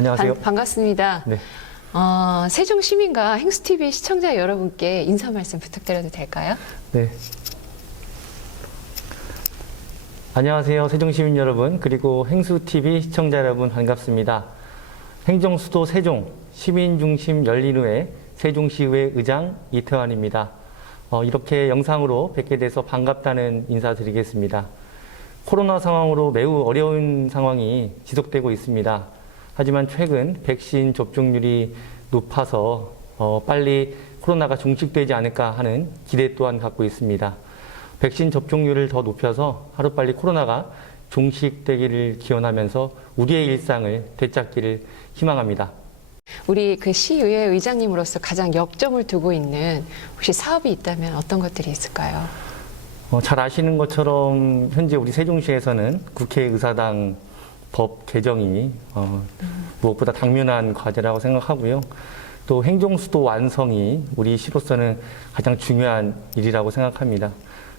안녕하세요. 반갑습니다. 네. 세종시민과 행수TV 시청자 여러분께 인사 말씀 부탁드려도 될까요? 네. 안녕하세요. 세종시민 여러분, 그리고 행수TV 시청자 여러분 반갑습니다. 행정수도 세종, 시민중심 열린의회 세종시의회 의장 이태환입니다. 이렇게 영상으로 뵙게 돼서 반갑다는 인사드리겠습니다. 코로나 상황으로 매우 어려운 상황이 지속되고 있습니다. 하지만 최근 백신 접종률이 높아서 빨리 코로나가 종식되지 않을까 하는 기대 또한 갖고 있습니다. 백신 접종률을 더 높여서 하루빨리 코로나가 종식되기를 기원하면서 우리의 일상을 되찾기를 희망합니다. 우리 그 시의회 의장님으로서 가장 역점을 두고 있는 혹시 사업이 있다면 어떤 것들이 있을까요? 잘 아시는 것처럼 현재 우리 세종시에서는 국회의사당 법 개정이 무엇보다 당면한 과제라고 생각하고요. 또 행정수도 완성이 우리 시로서는 가장 중요한 일이라고 생각합니다.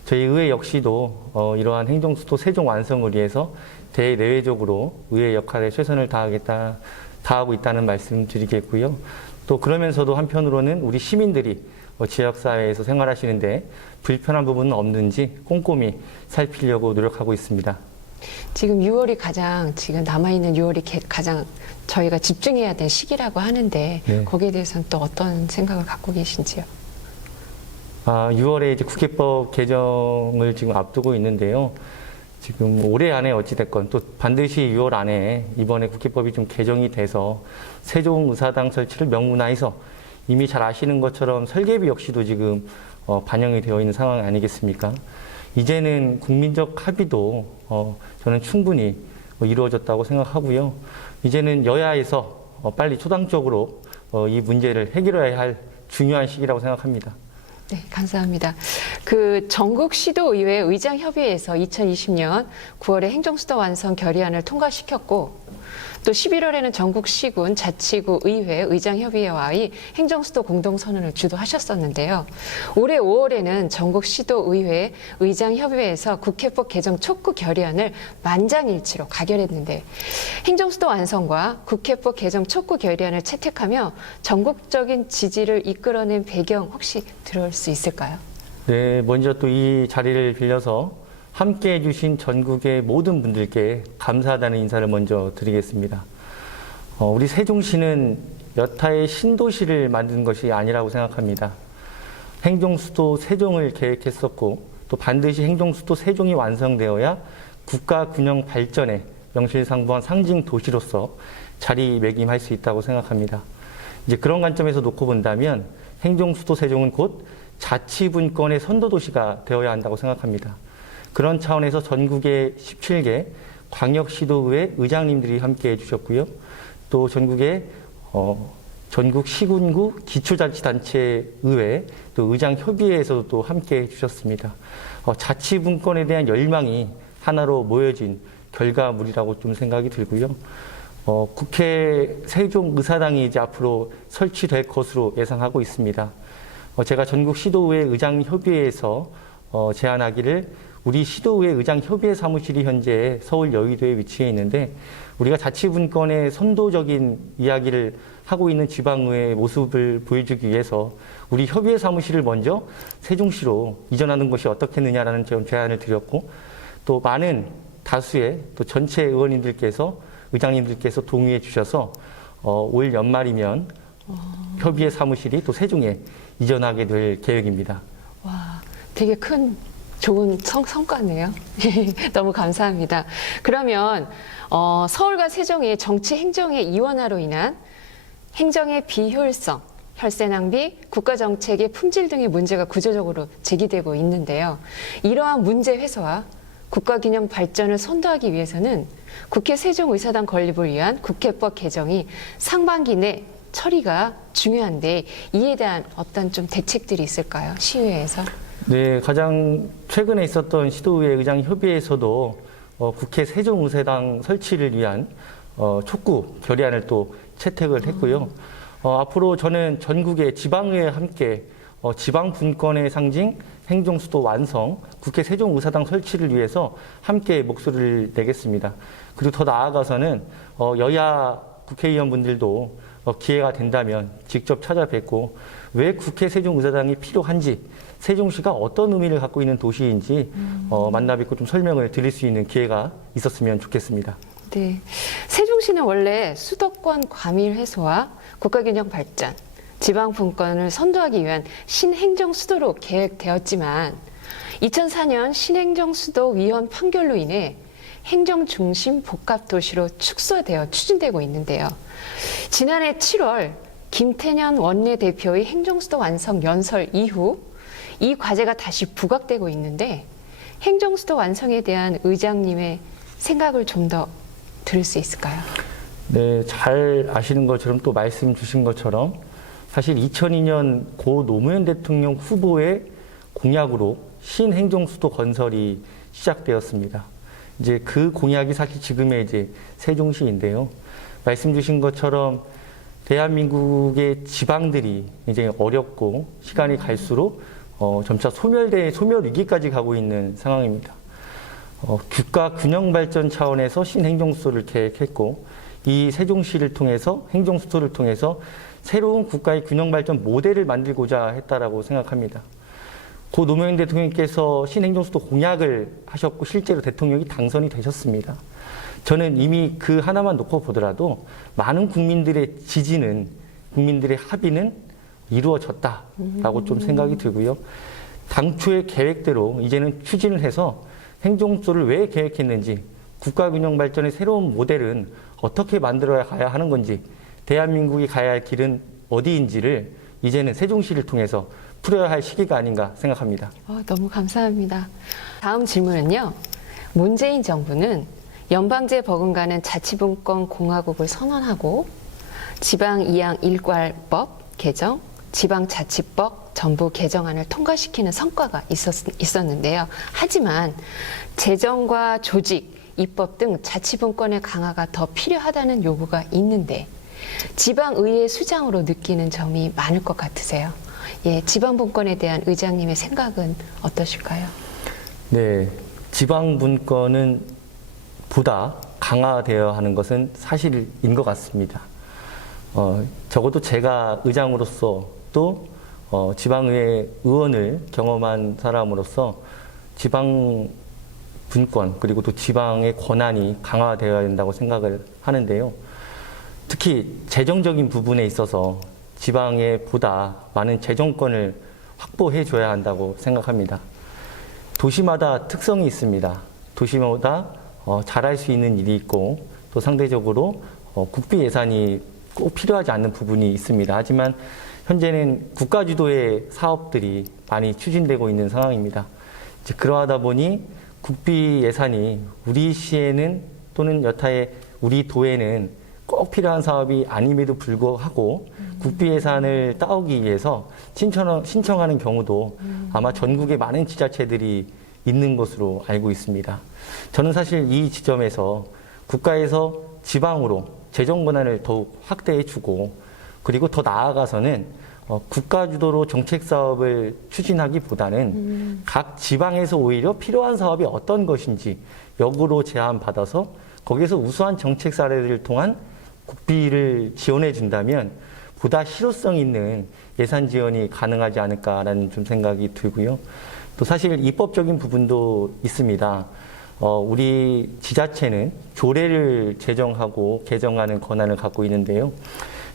저희 의회 역시도 이러한 행정수도 세종 완성을 위해서 대내외적으로 의회 역할에 최선을 다하고 있다는 말씀 드리겠고요. 또 그러면서도 한편으로는 우리 시민들이 지역사회에서 생활하시는데 불편한 부분은 없는지 꼼꼼히 살피려고 노력하고 있습니다. 지금 6월이 지금 남아있는 6월이 가장 저희가 집중해야 될 시기라고 하는데 네. 거기에 대해서는 또 어떤 생각을 갖고 계신지요? 6월에 이제 국회법 개정을 지금 앞두고 있는데요. 지금 올해 안에 어찌됐건 또 반드시 6월 안에 이번에 국회법이 좀 개정이 돼서 세종의사당 설치를 명문화해서 이미 잘 아시는 것처럼 설계비 역시도 지금 반영이 되어 있는 상황 아니겠습니까? 이제는 국민적 합의도 저는 충분히 이루어졌다고 생각하고요. 이제는 여야에서 빨리 초당적으로 이 문제를 해결해야 할 중요한 시기라고 생각합니다. 네, 감사합니다. 그 전국시도의회 의장협의회에서 2020년 9월에 행정수도 완성 결의안을 통과시켰고 또 11월에는 전국시군 자치구 의회 의장협의회와의 행정수도 공동선언을 주도하셨었는데요. 올해 5월에는 전국시도의회 의장협의회에서 국회법 개정 촉구 결의안을 만장일치로 가결했는데 행정수도 완성과 국회법 개정 촉구 결의안을 채택하며 전국적인 지지를 이끌어낸 배경 혹시 들어올 수 있을까요? 네, 먼저 또 이 자리를 빌려서 함께 해주신 전국의 모든 분들께 감사하다는 인사를 먼저 드리겠습니다. 우리 세종시는 여타의 신도시를 만든 것이 아니라고 생각합니다. 행정수도 세종을 계획했었고 또 반드시 행정수도 세종이 완성되어야 국가 균형 발전에 명실상부한 상징 도시로서 자리매김할 수 있다고 생각합니다. 이제 그런 관점에서 놓고 본다면 행정수도 세종은 곧 자치분권의 선도도시가 되어야 한다고 생각합니다. 그런 차원에서 전국의 17개 광역시도의회 의장님들이 함께 해주셨고요. 또 전국의 전국 시군구 기초자치단체 의회 또 의장협의회에서도 또 함께 해주셨습니다. 자치분권에 대한 열망이 하나로 모여진 결과물이라고 좀 생각이 들고요. 국회 세종의사당이 이제 앞으로 설치될 것으로 예상하고 있습니다. 제가 전국 시도의회 의장협의회에서 제안하기를 우리 시도의회 의장협의회 사무실이 현재 서울 여의도에 위치해 있는데 우리가 자치분권의 선도적인 이야기를 하고 있는 지방의회의 모습을 보여주기 위해서 우리 협의회 사무실을 먼저 세종시로 이전하는 것이 어떻겠느냐라는 제안을 드렸고 또 많은 다수의 또 전체 의원님들께서 의장님들께서 동의해 주셔서 올 연말이면 협의회 사무실이 또 세종에 이전하게 될 계획입니다. 와, 되게 좋은 성과네요. 너무 감사합니다. 그러면 서울과 세종의 정치 행정의 이원화로 인한 행정의 비효율성, 혈세 낭비, 국가 정책의 품질 등의 문제가 구조적으로 제기되고 있는데요. 이러한 문제 해소와 국가 균형 발전을 선도하기 위해서는 국회 세종의사당 건립을 위한 국회법 개정이 상반기 내 처리가 중요한데 이에 대한 어떤 좀 대책들이 있을까요? 시의회에서? 네, 가장 최근에 있었던 시도의회 의장협의회에서도 국회 세종의사당 설치를 위한 촉구 결의안을 또 채택을 했고요. 앞으로 저는 전국의 지방의회와 함께 지방분권의 상징 행정수도 완성, 국회 세종의사당 설치를 위해서 함께 목소리를 내겠습니다. 그리고 더 나아가서는 여야 국회의원분들도 기회가 된다면 직접 찾아뵙고 왜 국회 세종의사당이 필요한지, 세종시가 어떤 의미를 갖고 있는 도시인지 만나 뵙고 좀 설명을 드릴 수 있는 기회가 있었으면 좋겠습니다. 네. 세종시는 원래 수도권 과밀 해소와 국가균형 발전, 지방 분권을 선도하기 위한 신행정 수도로 계획되었지만 2004년 신행정 수도 위헌 판결로 인해 행정 중심 복합 도시로 축소되어 추진되고 있는데요. 지난해 7월 김태년 원내대표의 행정수도 완성 연설 이후 이 과제가 다시 부각되고 있는데 행정수도 완성에 대한 의장님의 생각을 좀 더 들을 수 있을까요? 네, 잘 아시는 것처럼 또 말씀 주신 것처럼 사실 2002년 고 노무현 대통령 후보의 공약으로 신행정수도 건설이 시작되었습니다. 이제 그 공약이 사실 지금의 이제 세종시인데요. 말씀 주신 것처럼 대한민국의 지방들이 이제 어렵고 시간이 갈수록 점차 소멸 위기까지 가고 있는 상황입니다. 국가 균형 발전 차원에서 신행정수도를 계획했고 이 세종시를 통해서 행정수도를 통해서 새로운 국가의 균형 발전 모델을 만들고자 했다라고 생각합니다. 고 노무현 대통령께서 신행정수도 공약을 하셨고 실제로 대통령이 당선이 되셨습니다. 저는 이미 그 하나만 놓고 보더라도 많은 국민들의 지지는, 국민들의 합의는 이루어졌다라고 좀 생각이 들고요. 당초의 계획대로 이제는 추진을 해서 행정수도를 왜 계획했는지, 국가균형 발전의 새로운 모델은 어떻게 만들어야 가야 하는 건지, 대한민국이 가야 할 길은 어디인지를 이제는 세종시를 통해서 풀어야 할 시기가 아닌가 생각합니다. 너무 감사합니다. 다음 질문은요. 문재인 정부는 연방제 버금가는 자치분권 공화국을 선언하고 지방 이양 일괄법 개정, 지방자치법 전부 개정안을 통과시키는 성과가 있었는데요. 하지만 재정과 조직, 입법 등 자치분권의 강화가 더 필요하다는 요구가 있는데 지방의회 수장으로 느끼는 점이 많을 것 같으세요. 예, 지방분권에 대한 의장님의 생각은 어떠실까요? 네, 지방분권은 보다 강화되어야 하는 것은 사실인 것 같습니다. 적어도 제가 의장으로서 또 지방의회 의원을 경험한 사람으로서 지방분권 그리고 또 지방의 권한이 강화되어야 된다고 생각을 하는데요. 특히 재정적인 부분에 있어서 지방에 보다 많은 재정권을 확보해 줘야 한다고 생각합니다. 도시마다 특성이 있습니다. 도시마다 잘할 수 있는 일이 있고 또 상대적으로 국비 예산이 꼭 필요하지 않는 부분이 있습니다. 하지만 현재는 국가 주도의 사업들이 많이 추진되고 있는 상황입니다. 이제 그러하다 보니 국비 예산이 우리 시에는 또는 여타의 우리 도에는 꼭 필요한 사업이 아님에도 불구하고 국비 예산을 따오기 위해서 신청하는 경우도 아마 전국에 많은 지자체들이 있는 것으로 알고 있습니다. 저는 사실 이 지점에서 국가에서 지방으로 재정 권한을 더욱 확대해 주고 그리고 더 나아가서는 국가 주도로 정책 사업을 추진하기보다는 각 지방에서 오히려 필요한 사업이 어떤 것인지 역으로 제안받아서 거기에서 우수한 정책 사례들을 통한 국비를 지원해 준다면 보다 실효성 있는 예산 지원이 가능하지 않을까라는 좀 생각이 들고요. 또 사실 입법적인 부분도 있습니다. 우리 지자체는 조례를 제정하고 개정하는 권한을 갖고 있는데요.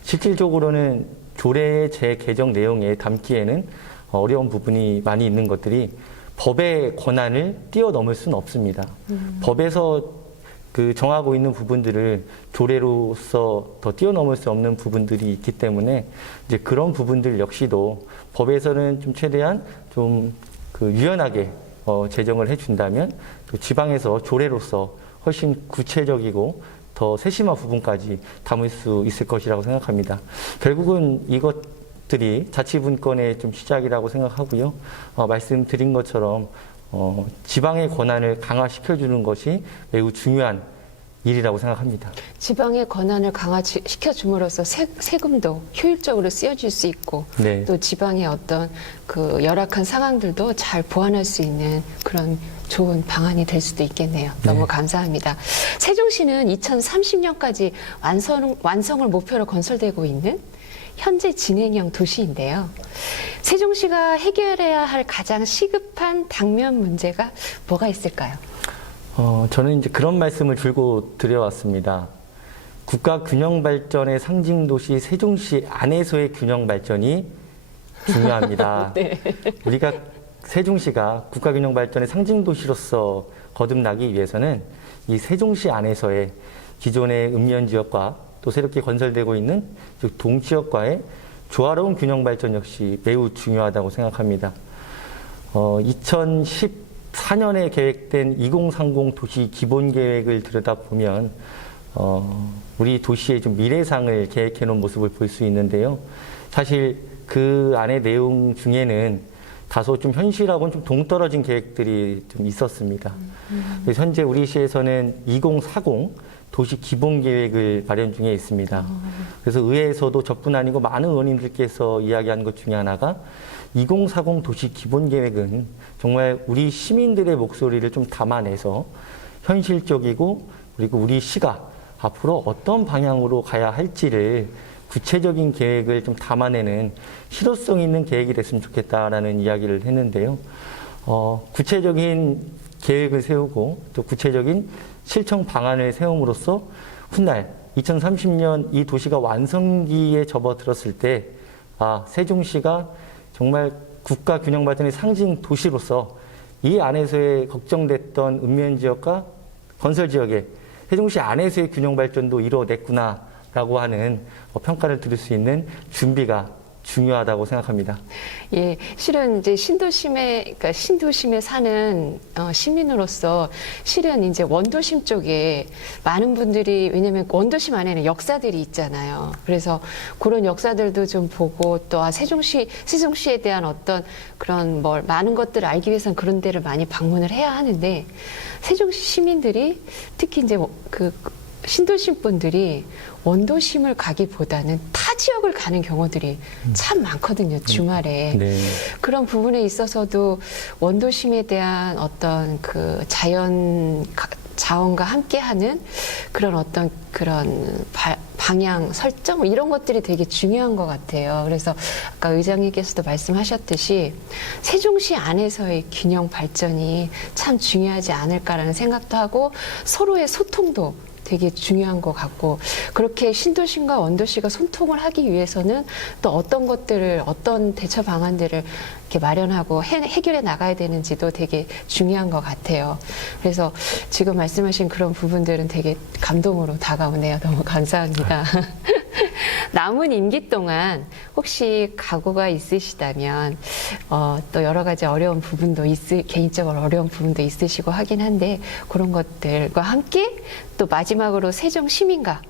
실질적으로는 조례의 재개정 내용에 담기에는 어려운 부분이 많이 있는 것들이 법의 권한을 뛰어넘을 수는 없습니다. 법에서 정하고 있는 부분들을 조례로서 더 뛰어넘을 수 없는 부분들이 있기 때문에 이제 그런 부분들 역시도 법에서는 좀 최대한 좀 유연하게 제정을 해준다면 또 지방에서 조례로서 훨씬 구체적이고 더 세심한 부분까지 담을 수 있을 것이라고 생각합니다. 결국은 이것들이 자치분권의 좀 시작이라고 생각하고요. 말씀드린 것처럼 지방의 권한을 강화시켜주는 것이 매우 중요한 일이라고 생각합니다. 지방의 권한을 강화시켜 줌으로써 세금도 효율적으로 쓰여질 수 있고 네. 또 지방의 어떤 그 열악한 상황들도 잘 보완할 수 있는 그런 좋은 방안이 될 수도 있겠네요. 너무 네. 감사합니다. 세종시는 2030년까지 완성을 목표로 건설되고 있는 현재 진행형 도시인데요. 세종시가 해결해야 할 가장 시급한 당면 문제가 뭐가 있을까요? 저는 이제 그런 말씀을 줄곧 드려왔습니다. 국가 균형 발전의 상징 도시 세종시 안에서의 균형 발전이 중요합니다. 네. 우리가 세종시가 국가 균형 발전의 상징 도시로서 거듭나기 위해서는 이 세종시 안에서의 기존의 읍면 지역과 또 새롭게 건설되고 있는 즉 동지역과의 조화로운 균형 발전 역시 매우 중요하다고 생각합니다. 2014년에 계획된 2030 도시 기본 계획을 들여다보면 우리 도시의 좀 미래상을 계획해 놓은 모습을 볼 수 있는데요. 사실 그 안의 내용 중에는 다소 좀 현실하고는 좀 동떨어진 계획들이 좀 있었습니다. 그래서 현재 우리 시에서는 2040 도시 기본 계획을 발현 중에 있습니다. 그래서 의회에서도 저뿐 아니고 많은 의원님들께서 이야기한 것 중에 하나가 2040 도시 기본 계획은 정말 우리 시민들의 목소리를 좀 담아내서 현실적이고 그리고 우리 시가 앞으로 어떤 방향으로 가야 할지를 구체적인 계획을 좀 담아내는 실효성 있는 계획이 됐으면 좋겠다라는 이야기를 했는데요. 구체적인 계획을 세우고 또 구체적인 실천 방안을 세움으로써 훗날 2030년 이 도시가 완성기에 접어들었을 때 세종시가 정말 국가 균형 발전의 상징 도시로서 이 안에서의 걱정됐던 읍면 지역과 건설 지역의 세종시 안에서의 균형 발전도 이루어냈구나라고 하는 평가를 들을 수 있는 준비가 중요하다고 생각합니다. 예, 실은 이제 그러니까 신도심에 사는 시민으로서 실은 이제 원도심 쪽에 많은 분들이 왜냐면 원도심 안에는 역사들이 있잖아요. 그래서 그런 역사들도 좀 보고 또 세종시에 대한 어떤 그런 많은 것들을 알기 위해서는 그런 데를 많이 방문을 해야 하는데 세종시 시민들이 특히 이제 그 신도심 분들이 원도심을 가기보다는 타 지역을 가는 경우들이 참 많거든요, 주말에. 네. 그런 부분에 있어서도 원도심에 대한 어떤 그 자원과 함께하는 그런 어떤 그런 방향 설정 이런 것들이 되게 중요한 것 같아요. 그래서 아까 의장님께서도 말씀하셨듯이 세종시 안에서의 균형 발전이 참 중요하지 않을까라는 생각도 하고 서로의 소통도 되게 중요한 것 같고 그렇게 신도시와 원도시가 소통을 하기 위해서는 또 어떤 대처 방안들을 이렇게 마련하고 해결해 나가야 되는지도 되게 중요한 것 같아요. 그래서 지금 말씀하신 그런 부분들은 되게 감동으로 다가오네요. 너무 감사합니다. 남은 임기 동안 혹시 각오가 있으시다면 또 여러 가지 어려운 부분도 개인적으로 어려운 부분도 있으시고 하긴 한데 그런 것들과 함께 또 마지막으로 세종 시민과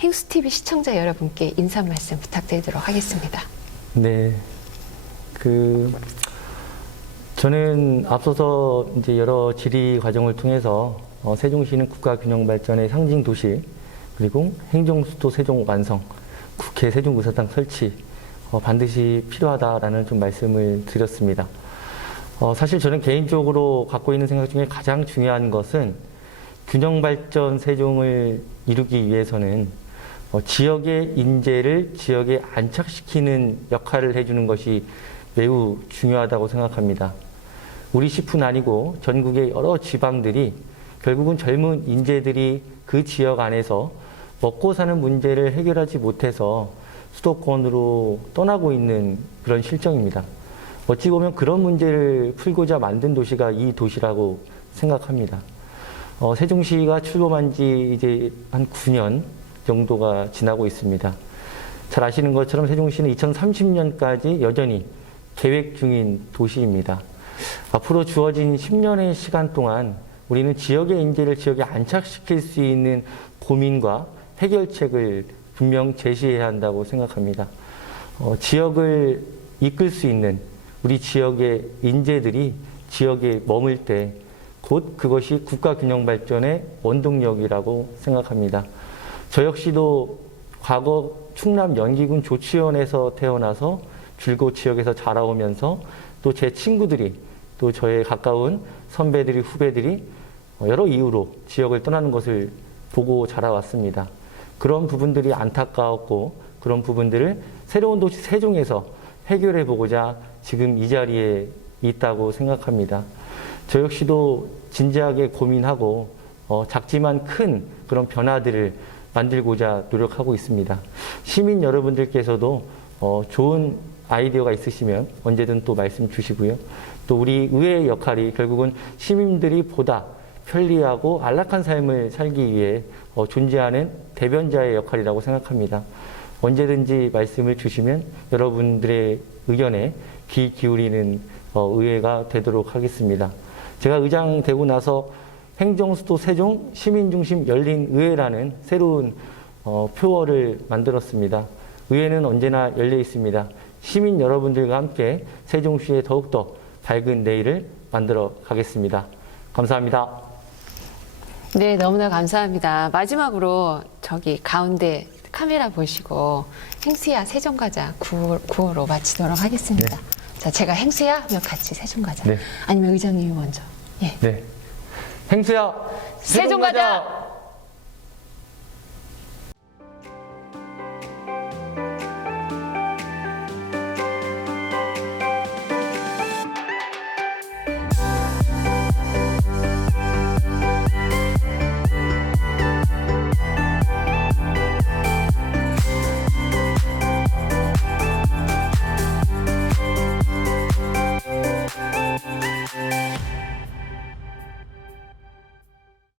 행수TV 시청자 여러분께 인사 말씀 부탁드리도록 하겠습니다. 네. 저는 앞서서 이제 여러 질의 과정을 통해서 세종시는 국가 균형 발전의 상징 도시 그리고 행정수도 세종 완성, 국회 세종구사당 설치 반드시 필요하다라는 좀 말씀을 드렸습니다. 사실 저는 개인적으로 갖고 있는 생각 중에 가장 중요한 것은 균형 발전 세종을 이루기 위해서는 지역의 인재를 지역에 안착시키는 역할을 해주는 것이 매우 중요하다고 생각합니다. 우리 시뿐 아니고 전국의 여러 지방들이 결국은 젊은 인재들이 그 지역 안에서 먹고 사는 문제를 해결하지 못해서 수도권으로 떠나고 있는 그런 실정입니다. 어찌 보면 그런 문제를 풀고자 만든 도시가 이 도시라고 생각합니다. 세종시가 출범한 지 이제 한 9년 정도가 지나고 있습니다. 잘 아시는 것처럼 세종시는 2030년까지 여전히 계획 중인 도시입니다. 앞으로 주어진 10년의 시간 동안 우리는 지역의 인재를 지역에 안착시킬 수 있는 고민과 해결책을 분명 제시해야 한다고 생각합니다. 지역을 이끌 수 있는 우리 지역의 인재들이 지역에 머물 때 곧 그것이 국가 균형 발전의 원동력이라고 생각합니다. 저 역시도 과거 충남 연기군 조치원에서 태어나서 줄곧 지역에서 자라오면서 또 제 친구들이 또 저의 가까운 선배들이 후배들이 여러 이유로 지역을 떠나는 것을 보고 자라왔습니다. 그런 부분들이 안타까웠고 그런 부분들을 새로운 도시 세종에서 해결해 보고자 지금 이 자리에 있다고 생각합니다. 저 역시도 진지하게 고민하고 작지만 큰 그런 변화들을 만들고자 노력하고 있습니다. 시민 여러분들께서도 좋은 아이디어가 있으시면 언제든 또 말씀 주시고요. 또 우리 의회의 역할이 결국은 시민들이 보다 편리하고 안락한 삶을 살기 위해 존재하는 대변자의 역할이라고 생각합니다. 언제든지 말씀을 주시면 여러분들의 의견에 귀 기울이는 의회가 되도록 하겠습니다. 제가 의장 되고 나서 행정수도 세종 시민중심 열린 의회라는 새로운 표어를 만들었습니다. 의회는 언제나 열려 있습니다. 시민 여러분들과 함께 세종시에 더욱더 밝은 내일을 만들어 가겠습니다. 감사합니다. 네, 너무나 감사합니다. 마지막으로 저기 가운데 카메라 보시고 행수야 세종 가자 구호로 마치도록 하겠습니다. 네. 자, 제가 행수야 하면 같이 세종 가자. 네. 아니면 의장님이 먼저. 예. 네. 행수야 세종 가자!